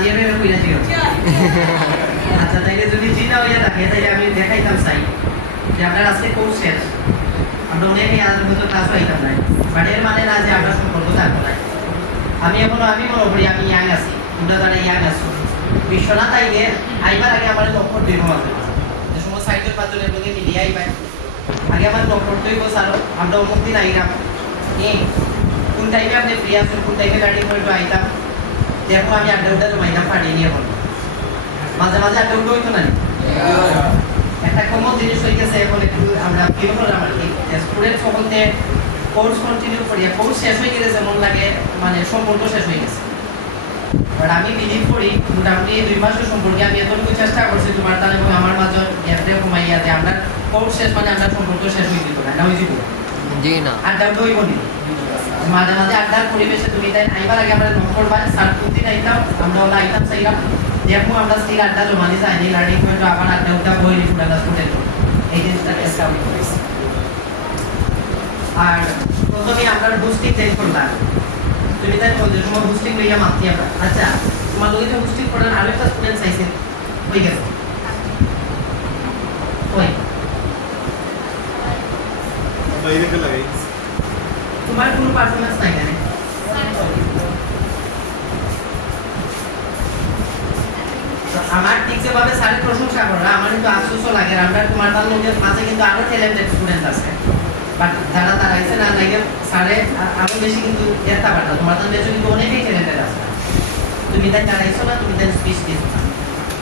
দিয়ে বের কইরা দিও আচ্ছা তাইলে যদি জিনা হইয়া থাকে তাইলে আমি দেখাইতাম চাই যে আপনার আজকে কোর্স শেষ আমরা অনেকে আজ হয়তো ক্লাস পাইতাম না বাট এর মানে না যে আমরা সম্পর্ক থাকবো না আমি মনে করি আমি ইয়াং আছি তোমরা যারা ইয়াং আছো বিশ্বনাথ আইলে আইবার আগে আমার লক্ষ্য দিব আছে যে সময় সাইকেল পাঁচজনের মধ্যে মিলিয়ে আইবাই আগে আমার লক্ষ্য দিব স্যার আমরা অমুক দিন আইলাম কোন টাইমে আপনি ফ্রি আছেন কোন টাইমে লার্নিং করে তো আইতাম দেখো আমি আড্ডা জমাইতাম পাঠিয়ে নিয়ে বলো মাঝে মাঝে আড্ডা হইতো না একটা কমন জিনিস হয়ে গেছে এখন একটু আমরা ফিল করলাম আর কি স্টুডেন্ট সকলতে কোর্স কন্টিনিউ করিয়া কোর্স শেষ হয়ে গেলে যেমন লাগে মানে সম্পর্ক শেষ হয়ে গেছে বাট আমি বিলিভ করি মোটামুটি 2 মাসের সম্পর্কে আমি এতটুকু চেষ্টা করছি তোমার তার এবং আমার মাঝে গ্যাপটা কমাইয়া যে আমরা কোর্স শেষ মানে আমরা সম্পর্ক শেষ হয়ে যেত না হয়েছিল জি না আড্ডা তো হইব নি মাঝে মাঝে আড্ডার পরিবেশে তুমি তাই আইবার আগে আমরা নম্বর বাই স্যার প্রতিদিন আইতাম আমরা ওলা আইতাম চাইলাম দেখো আমরা স্টিল আড্ডা জমানি চাইনি লার্নিং পয়েন্ট আবার আড্ডা উঠা বই পুরা স্টুডেন্ট এই জিনিসটা এস্টাবলিশ করেছি আর প্রথমে আমরা বুস্টিং চেঞ্জ করলাম তুমি তাই বলছো তোমার বুস্টিং লইয়া মাতি আমরা আচ্ছা তোমার লইতে বুস্টিং করার আরেকটা স্টুডেন্ট চাইছে হয়ে গেছে ওই বাইরে কে লাগাই তোমার কোনো পারফরম্যান্স নাই কেন আমার ঠিক যেভাবে স্যারের প্রশংসা করা আমার কিন্তু আফসোসও লাগে আমরা তোমার তার লোকের মাঝে কিন্তু আরো ট্যালেন্টেড স্টুডেন্ট আছে বাট যারা তারা আইছে না লাগে স্যারে আরো বেশি কিন্তু দেখতে পারতো তোমার তার বেশি কিন্তু অনেকেই ট্যালেন্টেড আছে তুমি তাই দাঁড়াইছো না তুমি তাই স্পিচ দিছো না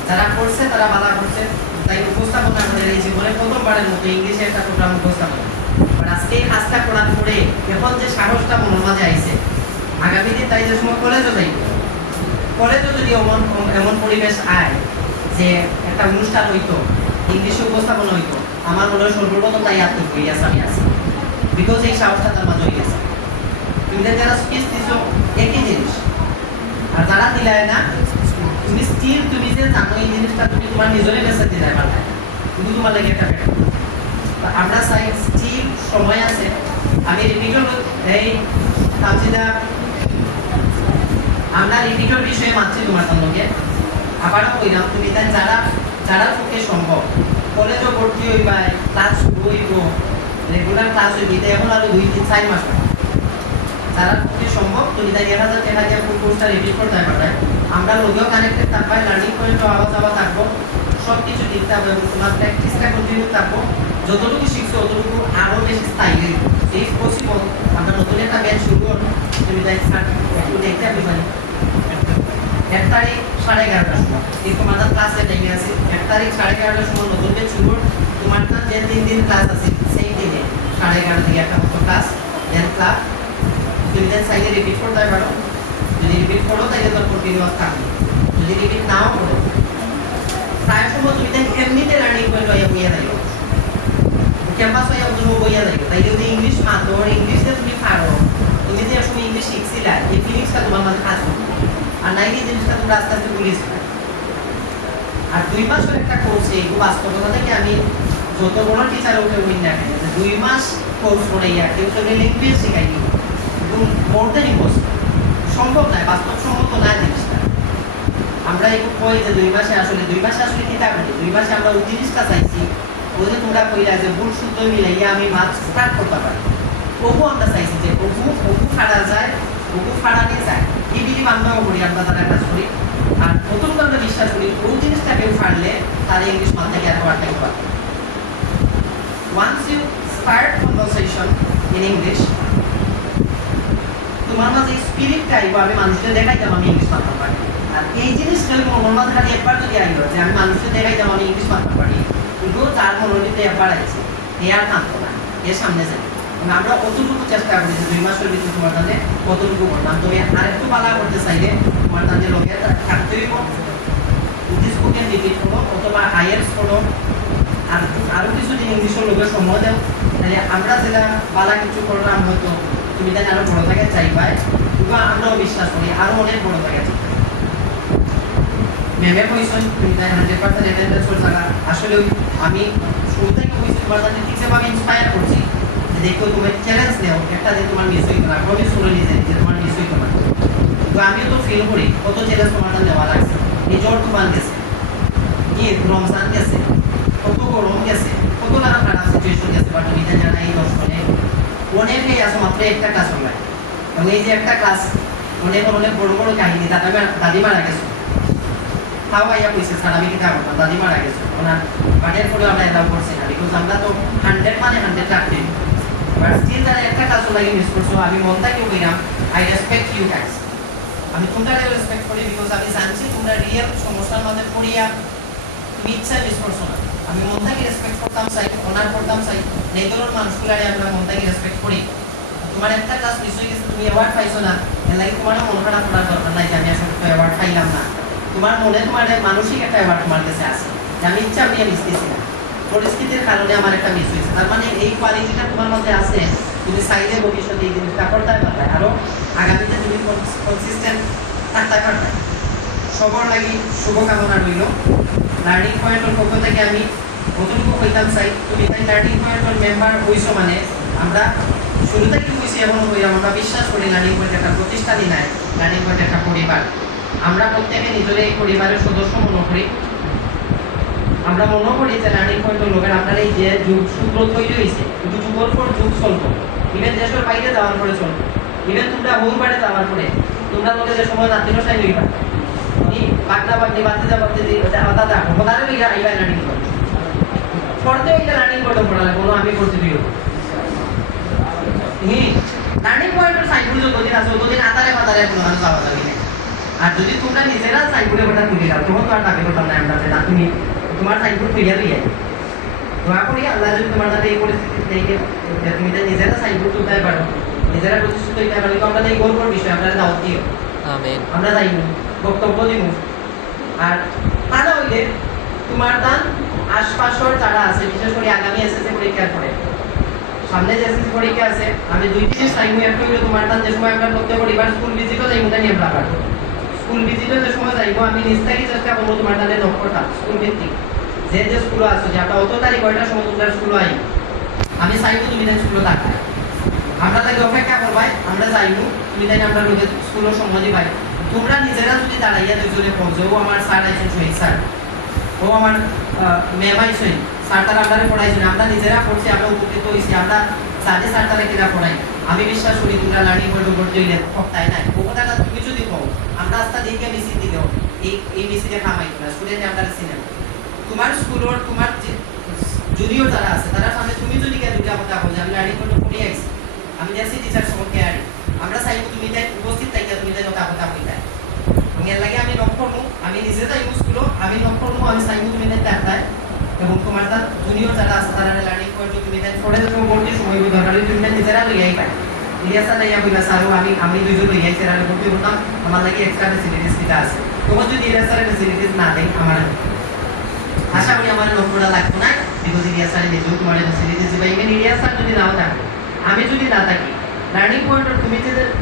যারা করছে তারা ভালো করছে তাই উপস্থাপনা করে এই জীবনে প্রথমবারের মতো ইংলিশে একটা প্রোগ্রাম উপস্থাপনা বাট আজকে এই কাজটা করার পরে এখন যে সাহসটা মনের মাঝে আইছে আগামী দিন তাই যে সময় কলেজও যাই কলেজও যদি এমন পরিবেশ আয় যে একটা অনুষ্ঠান হইতো ইংলিশে উপস্থাপন হইতো আমার মনে হয় সর্বপ্রথম তাই আত্মীয় আমি আছি বিকজ এই সাহসটা তার মাঝে হয়ে গেছে তুমি যারা স্পিচ দিছো একই জিনিস আর যারা দিলায় না তুমি স্টিল তুমি যে জানো এই জিনিসটা তুমি তোমার নিজেরই মেসেজ দিতে পারবে কিন্তু তোমার লাগে একটা ব্যাপার আমরা চাই স্টিল সময় আছে আমি রিপিটর এই তামসিদা আমরা রিপিটর বিষয়ে মানছি তোমার সঙ্গে আবারও কইলাম তুমি তাই যারা পক্ষে সম্ভব কলেজও ভর্তি হইবা ক্লাস শুরু হইব রেগুলার ক্লাস হইবে এখন আরো 2-3-4 মাস যারা পক্ষে সম্ভব তুমি তাই 1000 টাকা দিয়ে ফুল কোর্সটা রিপিট করতে পারবে আমরা লগেও কানেক্টেড থাকবো লার্নিং পয়েন্ট আওয়া থাকবো সব কিছু দিতে হবে এবং তোমার প্র্যাকটিসটা কন্টিনিউ থাকবো যতটুকু শিখছো ততটুকু আরো বেশি স্থায়ী ইফ পসিবল আমরা নতুন একটা ব্যাচ শুরু করবো তুমি তাই একটু দেখতে আপনি পারি 1 তারিখ 11:30টার সময় এই তোমার ক্লাসে টাইমে আছে 1 তারিখ 11:30টার সময় নতুন ব্যাচ শুরু তোমার তো যে 3 দিন ক্লাস আছে সেই দিনে 11:30 থেকে একটা মতো ক্লাস দেন ক্লাস তুমি তাই সাইডে রিপিট করতে পারো যদি রিপিট করো তাহলে তোর কন্টিনিউয়াস থাকবে যদি রিপিট নাও করো প্রায় সময় তুমি তাই এমনিতে লার্নিং পয়েন্ট হয়ে বইয়া যাইও ক্যাম্পাস হয়ে তুমি বইয়া যাইও তাই যদি ইংলিশ মাতো ইংলিশে তুমি পারো তুমি যে আসলে ইংলিশ শিখছিলা এই ফিলিংসটা তোমার মাঝে কাজ করবে আর নাই এই জিনিসটা তুমি আস্তে আস্তে ভুলিয়েছো আর 2 মাসের একটা কোর্সে এই বাস্তবতা থেকে আমি যত বড় টিচার ওকে বই না কেন 2 মাস কোর্স করাইয়া কেউ তো ল্যাঙ্গুয়েজ শেখাই দিব এবং মোর দেন ইম্পসিবল সম্ভব নয় বাস্তবসম্মত না জিনিসটা আমরা একটু কই যে 2 মাসে আসলে কি তা করি 2 মাসে আমরা ওই জিনিসটা চাইছি ওই যে তোমরা কইলা যে ভুল শুদ্ধ মিলাইয়া আমি মাছ স্টার্ট করতে পারি ওগু আমরা চাইছি যে ওগু ফাড়া যায় ওগু ফাড়ানি যায় এই বিলিভ আমরাও করি আমরা তারা কাজ করি আর প্রথম আমরা বিশ্বাস করি ওই জিনিসটা কেউ ফাড়লে তার ইংলিশ মানতে গিয়ে আরো আটকে পারবে once you start conversation in English তোমার মাঝে স্পিরিটটা আইবো আমি মানুষকে দেখাইতাম আমি ইংলিশ মানতে পারি আর এই জিনিসটা মনের মাঝে খালি একবার যদি আইলো যে আমি মানুষকে দেখাইতাম আমি ইংলিশ মানতে পারি কিন্তু তার মনোনীতে একবার আইছে এ আর কাঁদতো না এর সামনে যায় আমরা কতটুকু চেষ্টা করি যে 2 মাসের ভিতরে তোমার তাহলে কতটুকু করলাম তুমি আরেকটু পালা করতে চাইলে তোমার তাদের লোকে থাকতে হইব স্পোকেন রিপিট করো অথবা আইএলটিএস করো আর আরো কিছুদিন ইংলিশের লোকের সময় দাও তাহলে আমরা যেটা পালা কিছু করলাম হয়তো তুমি তাই আরো বড় জায়গায় চাইবাই কিংবা আমরাও বিশ্বাস করি আরো অনেক বড় জায়গায় চাই মেমে কইছেন তুমি তাই 100% অ্যাটেন্ডেন্স করছ আসলে আমি শুরুতেই কইছি তোমার তাদের ঠিক যেভাবে ইন্সপায়ার করছি দেখো তুমি চ্যালেঞ্জ নাও একটা দিন তোমার মিস হইতো না প্রমিস করে নিজে যে তোমার মিস হইতো না তো আমিও তো ফিল করি কত চ্যালেঞ্জ তোমার দেওয়া লাগছে, এই জ্বর তুফান গেছে, ঈদ রমজান গেছে, কত গরম গেছে, কত নানা খারাপ সিচুয়েশন গেছে, বাট তুমি জানা এই দর্শনে অনেকেই আসো মাত্র একটা ক্লাস অনলাইন, এবং এই যে একটা ক্লাস অনেক অনেক বড় বড় কাহিনী, দাদি মারা গেছে, তাও আইয়া কইছে স্যার আমি কি খাবো না, দাদি মারা গেছে ওনার, বাটের ফলে আমরা এলাও করছি না, বিকজ আমরা তো 100 মানে 100 রাখতে, বাট স্টিল যারা একটা ক্লাস লাগে মিস করছো, আমি মন থেকে কইরাম আই রেসপেক্ট ইউ গাইস, আমি তোমরা রেসপেক্ট করি, বিকজ আমি জানছি তোমরা রিয়েল সমস্যার মধ্যে পড়িয়া তুমি ইচ্ছা মিস করছো না, আমি মন থেকে রেসপেক্ট করতাম চাই, অনার করতাম চাই, এই ধরনের মানুষগুলারে আমরা মন থেকে রেসপেক্ট করি। তোমার একটা ক্লাস মিস হয়ে গেছে, তুমি অ্যাওয়ার্ড পাইছো না, এর লাগে তোমার মন খারাপ করার দরকার নাই যে আমি আসলে অ্যাওয়ার্ড পাইলাম না, তোমার মনে তোমার মানসিক একটা অ্যাওয়ার্ড তোমার কাছে আছে যে আমি ইচ্ছা আমি মিস দিয়েছি না, পরিস্থিতির কারণে আমার একটা মিস হয়েছে, তার মানে এই কোয়ালিটিটা তোমার মধ্যে আছে, তুমি চাইলে ভবিষ্যতে এই জিনিসটা করতে পারবে, আরো আগামীতে তুমি কনসিস্টেন্ট থাকতে পারবে। সবার লাগি শুভকামনা রইল। লার্নিং পয়েন্টের পক্ষ থেকে আমি কতটুকু কইতাম চাই, তুমি তাই লার্নিং পয়েন্টের মেম্বার হইছো মানে আমরা শুরুতে কি কইছি এমন হইলাম, আমরা বিশ্বাস করি লার্নিং পয়েন্ট একটা প্রতিষ্ঠানই নাই, লার্নিং পয়েন্ট একটা পরিবার, আমরা প্রত্যেকে নিজের এই পরিবারের সদস্য মনে করি, আমরা মনে করি যে লার্নিং পয়েন্টের লোকের আপনার এই যে যুগ সূত্র তৈরি হয়েছে, কিন্তু যুগের পর যুগ চলতো, ইভেন দেশের বাইরে যাওয়ার পরে চলতো, ইভেন তোমরা হোম বাড়ি যাওয়ার পরে তোমরা লোকে যে সময় রাত্রির সাই লইবা বাগনা বাগনি বাতি যা বাতি আলাদা দেখো ওনারে লইয়া আইবা লার্নিং পয়েন্ট পড়তে হইলে লার্নিং পয়েন্ট পড়া লাগে, কোনো আমি করতে দিও লার্নিং পয়েন্টের সাইনবোর্ড যতদিন আছে ততদিন আতারে পাতারে কোনো মানুষ যাওয়া যাবে না, আর যদি তোমরা নিজেরা সাইনবোর্ডে ওটা তুলে দাও তখন তো আর দাবি করতাম না আমরা যে তুমি তোমার সাইনবোর্ড তুলিয়া দিয়ে দোয়া করি আল্লাহ যদি তোমার সাথে এই পরিস্থিতি থেকে তুমি নিজেরা সাইনবোর্ড তুলতে পারো, নিজেরা প্রতিষ্ঠিত হইতে পারো, আমরা এই গর্বর বিষয় আপনারা দাওয়াত দিও, আমরা যাইব বক্তব্য দিব, আর তারা হইলে তোমার দান আশপাশের যারা আছে, বিশেষ করে আগামী এসএসসি পরীক্ষার পরে সামনে যে এসএসসি পরীক্ষা আছে, আমি দুই জিনিস চাইবো, একটা হইলো তোমার দান যে সময় আমরা করতে পারি, এবার স্কুল ভিজিটও যাইবো না নিয়ে আমরা পারবো, স্কুল ভিজিটও যে সময় যাইবো আমি নিজ থেকে চেষ্টা করবো তোমার দানের দক্ষতা স্কুল ভিত্তিক যে যে স্কুল আছে, যে আমরা অত তারিখ কয়টার সময় তোমরা স্কুল আই, আমি চাইবো তুমি তাই স্কুলে থাকবে, আমরা তাকে অপেক্ষা করবাই, আমরা যাইবো তুমি তাই আমরা লোকের স্কুলের সম্মতি পাই, তোমরা নিজেরা যদি দাঁড়াইয়া দুজনে পৌঁছে, ও আমার স্যার আইছেন শহীদ স্যার, ও আমার ম্যাম আইছেন স্যার, তারা আমরা পড়াইছেন, আমরা নিজেরা পড়ছি, আমরা উপকৃত হয়েছি, আমরা জানি স্যার তারা কিনা পড়াই, আমি বিশ্বাস করি তোমরা লার্নিং পয়েন্ট ভর্তি হইলে তাই নাই, ও কথাটা তুমি যদি কও আমরা আস্তা দিকে মিশি দিকেও এই মিশিতে খামাই না, স্টুডেন্ট আমরা সিনেমা তোমার স্কুলের তোমার জুনিয়র যারা আছে তারা সামনে তুমি যদি কে দুটা কথা বল যে আমি লার্নিং পয়েন্ট পড়ে আইছি, আমি দেখছি টিচার সম্পর্কে আরি, আমরা চাইবো তুমি তাই উপস্থিত থাকি, তুমি তাই কথা কথা কইতা, এর লাগে আমি লক্ষ্য করবো, আমি নিজে যাইবো স্কুলও, আমি লক্ষ্য করবো, আমি চাইবো তুমি তাই দেখায়, এবং তোমার তার জুনিয়র যারা আছে তারা লার্নিং পয়েন্ট তুমি তাই পড়ে যখন ভর্তি সময় দরকারি তুমি নিজেরা লইয়াই পাই, ইলিয়াসা লাইয়া কইলা স্যারও আমি দুইজন লইয়াই স্যার ভর্তি করতাম, আমার লাগে এক্সট্রা ফেসিলিটিস কিটা আছে, তোমার যদি ইলিয়াসার ফেসিলিটিস না দেয় আমার আশা করি আমার লক্ষ্যটা লাগতো না, বিকজ ইলিয়াসার নিজেও তোমার ফেসিলিটিস দিবা, ইভেন ইলিয়াসার যদি নাও থাকে, আমি যদি না থাকি, লার্নিং পয়েন্ট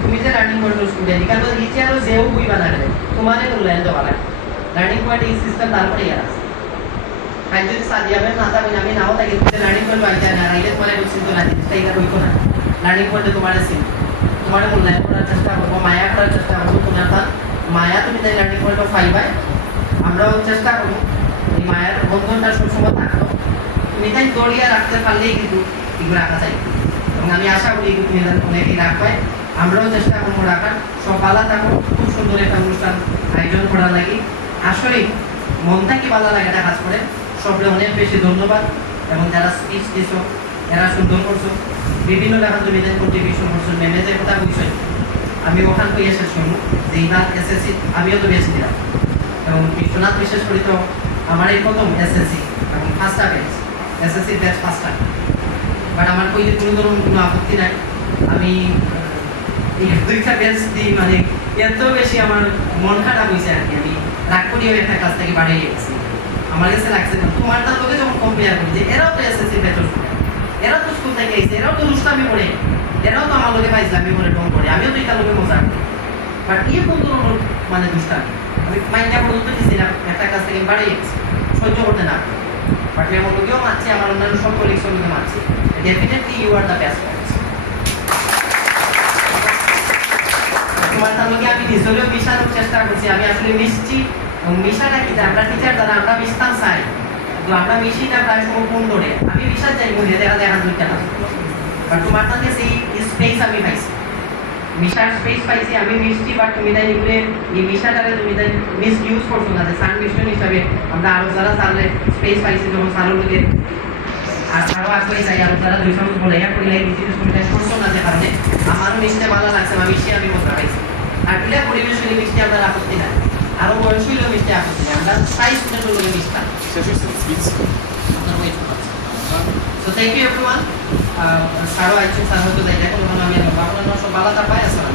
তুমি যে লার্নিং পয়েন্টের স্টুডেন্ট কারণ টিচারও যেও বই বানাবে তোমারে মূল্যায়ন দেওয়া লাগে, লার্নিং পয়েন্ট এই সিস্টেম তারপরে ইয়ার আছে, আর যদি সাজিয়াবে না থাকবে আমি নাও থাকি, তুমি লার্নিং পয়েন্ট পাইতে না আইলে তোমার বলছি তো না জিনিসটা এটা হইতো না, লার্নিং পয়েন্টে তোমার আছে তোমার মূল্যায়ন করার চেষ্টা করবো, মায়া করার চেষ্টা করবো, তোমার তার মায়া তুমি তাই লার্নিং পয়েন্টও পাইবাই, আমরাও চেষ্টা করবো এই মায়ার বন্ধনটা সবসময় থাকতো, তুমি তাই দড়িয়া রাখতে পারলেই কিন্তু এগুলো রাখা যায়, এবং আমি আশা করি তুমি অনেকেই রাখবে, আমরাও চেষ্টা করবো রাখার, সব ভালো থাকো, খুব সুন্দর একটা অনুষ্ঠান আয়োজন করার লাগে, আসলে মন থেকে ভালো লাগে এটা কাজ করে, সবরে অনেক বেশি ধন্যবাদ, এবং যারা স্পিচ দিছো এরা সুন্দর করছো, বিভিন্ন লেখা তুমি কন্ট্রিবিউশন করছো, ম্যানেজের কথা বলছো, আমি ওখান থেকে শেষ করবো যে এইবার এসএসসি আমিও তো বেশি দিলাম, এবং বিশ্বনাথ বিশেষ করি তো আমার এই প্রথম এসএসসি এবং ফার্স্টটা ব্যাচ, এসএসসি ব্যাচ ফার্স্টটা, বাট আমার কোনো ধরনের কোনো আপত্তি নাই, আমি এই দুইটা ব্যাচ দিই মানে এত বেশি আমার মন খারাপ হয়েছে আর কি, আমি রাগ করিও একটা কাজ থেকে বাড়িয়ে গেছি, আমার কাছে লাগছে না, তোমার তার লোকে যখন কম্পেয়ার করি যে এরাও তো এসএসসি ব্যাচের স্টুডেন্ট, এরাও তো স্কুল থেকে এসেছে, এরাও তো দুষ্টামি পড়ে, এরাও তো আমার লোকে পাইছিলামি করে টং করে, আমিও তো এটা লোকে মজা করি, বাট এই কোন ধরনের মানে দুষ্টামি আমি মাইন্ডটা পর্যন্ত দিচ্ছিলাম, একটা কাছ থেকে বাড়িয়ে গেছি, সহ্য করতে না, বাট আমি আমার লোকেও মারছি, আমার অন্যান্য সব কলিগস লোকে মারছি, definitely you are the best. তোমার তার লগে আমি নিজেও মিশানোর চেষ্টা করছি আমি আসলে মিশছি এবং মিশাটা কি যে আমরা টিচার দ্বারা আমরা মিশতাম চাই তো আমরা মিশি না প্রায় সময় ফোন ধরে আমি মিশার যাই মনে দেখা দেখা দুইটা না বাট তোমার তাকে সেই স্পেস আমি পাইছি মিশার স্পেস পাইছি আমি মিশছি বাট তুমি তাই এগুলো এই মিশাটারে তুমি তাই মিস ইউজ করছো না যে সান মিশন হিসাবে আমরা আরো যারা সারলে স্পেস পাইছি যখন সারোর লোকে আরো আসলে চাই আরো যারা দুই সময় বলে ইয়া করিলে এই জিনিস তুমি তাই করছো না যে কারণে আমারও মিশতে ভালো লাগছে বা মিশে আমি মজা পাইছি আর পিলা পরিবেশ হলে মিশতে আপনার আপত্তি নাই আরো বয়স হইলেও মিশতে আপত্তি নাই আমরা প্রায় স্টুডেন্ট লোকে মিশতাম So thank you everyone. Saro I think Saro to the Jacob Economy and Babylon also Balata Bias.